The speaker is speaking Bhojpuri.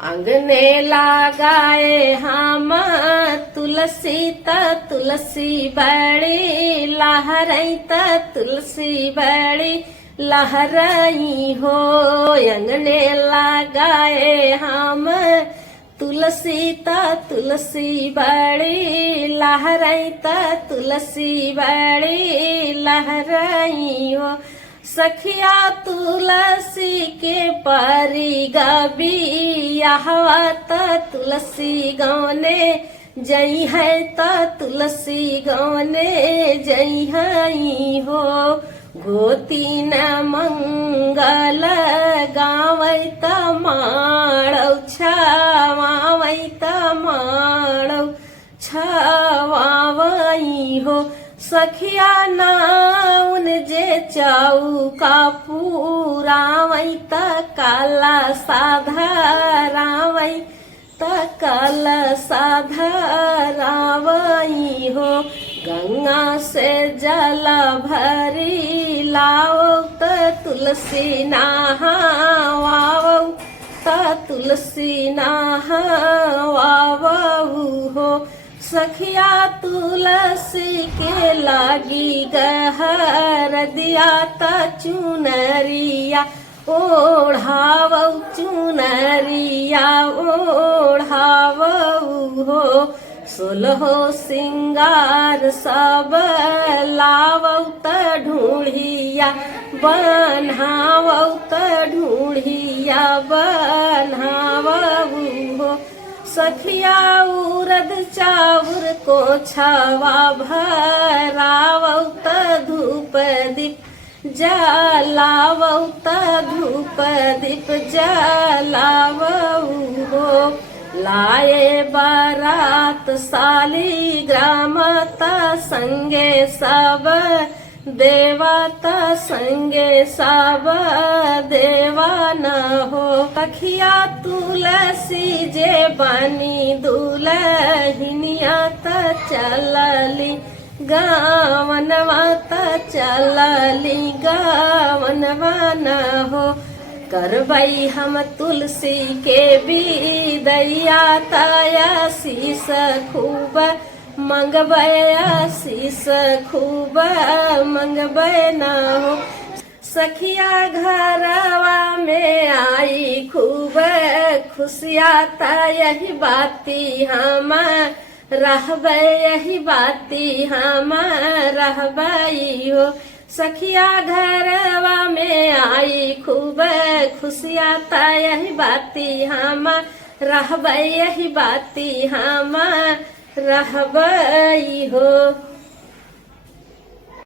अंगने लगाए हम तुलसी त तुलसी बड़ी लहरई त तुलसी बड़ी लहरई हो। अंगने लगाए हम तुलसी त तुलसी बड़ी लहरई त तुलसी बड़ी लहरई हो। सखिया तुलसी के परी गबिया हवा त तुलसी गौने जई है त तुलसी गौने जई हई हो। गोती न मंगल गावै त माणौ छावावै त माणौ छावावई हो। सखिया नाउन जे चौका पूरावै त काला साधारावै त काला साधारावई हो। गंगा से जल भरी लाओ त तुलसी नहावाओ त तुलसी नहावाओ हो। सखिया तुलसी के लागी गहर दिया त चुनरिया ओढ़ावौ चुनरिया ओढ़ावौ हो। सोलहो सिंगार सब लावौ त ढूढ़िया बन्हावौ त ढूढ़िया बन्हावौ हो। सखिया उरद चाउर को छवा भरावौ त धूप दीप जलावौ त धूप दीप जलावौ हो। लाए बारात शालिग्राम त संगे सब देवता संगे सब देवा न हो। सखिया तुलसी जे बनी दुलहिनिया त चलली गावनवा त चलली गावनवा न हो। करबई हम तुलसी के बिदैया तया शीस खूब मंगबै आशीष खूब मंगबै न हो। सखिया घरवा में आई खूब खुशिया त यही बाती हम रहबै यही बाती हम रहबै हो। सखिया घरवा में आई खूब खुशिया त यही बाती हम रहबै यही बाती हम रहबै हो।